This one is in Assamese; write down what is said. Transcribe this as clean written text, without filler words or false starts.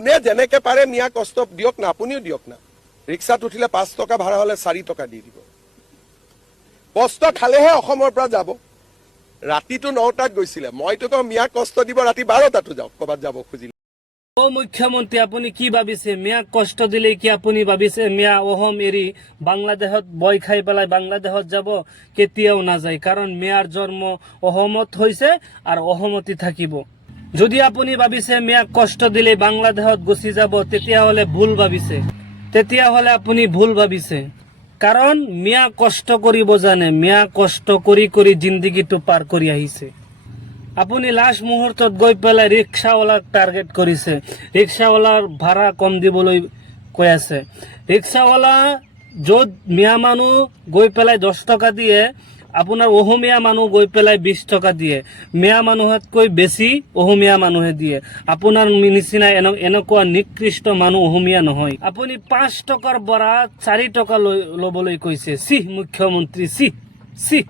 কোনে যেনেকে পাৰে মিয়া কষ্ট দিয়ক না, আপুনিও দিয়ক না। ৰিক্সাত উঠিলে 5 টকা ভাড়া হলে 4 টকা দি দিব। কষ্ট খালেহে অসমৰ পৰা যাব। ৰাতিটো 9টাত গৈছিলে, মইতো কওঁ মিয়াক কষ্ট দিব ৰাতি 12টাতো যাওক ক'ৰবাত যাব খুজিলে। ও মুখ্যমন্ত্রী, আপনি কি ভাবিছে? মিয়াক কষ্ট দিলে কি আপনি ভাবিছে মিয়া অহম এরি বাংলাদেশত বয় খাই পেলাই বাংলাদেশত যাব? কেতিয়াও নাযায়, কারণ মিয়ার জন্ম অসমত হয়েছে আর অসমতি থাকিব। যদি আপনি ভাবিছে মিয়াক কষ্ট দিলে বাংলাদেশত গুচি যাব, তেতিয়াহলে ভুল ভাবিছে, তেতিয়াহলে আপনি ভুল ভাবিছে। কারণ মিয়া কষ্ট করিব জানে, মিয়া কষ্ট কৰি কৰি জিন্দগীটো পাৰ কৰি আহিছে। আপুনি লাষ্ট মুহূৰ্তত গৈ পেলাই ৰিক্সাৱালাক টাৰ্গেট কৰিছে, ৰিক্সাৱালাৰ ভাড়া কম দিবলৈ কৈ আছে। ৰিক্সাৱালা য'ত মিয়া মানুহ গৈ পেলাই 10 টকা দিয়ে, আপোনাৰ অসমীয়া মানুহ গৈ পেলাই 20 টকা দিয়ে। মিয়া মানুহতকৈ বেছি অসমীয়া মানুহে দিয়ে। আপোনাৰ নিচিনা এনেকুৱা নিকৃষ্ট মানুহ অসমীয়া নহয়। আপুনি 5 টকাৰ পৰা 4 টকা ল'বলৈ কৈছে। চিহ মুখ্যমন্ত্ৰী, চিহ চিহ।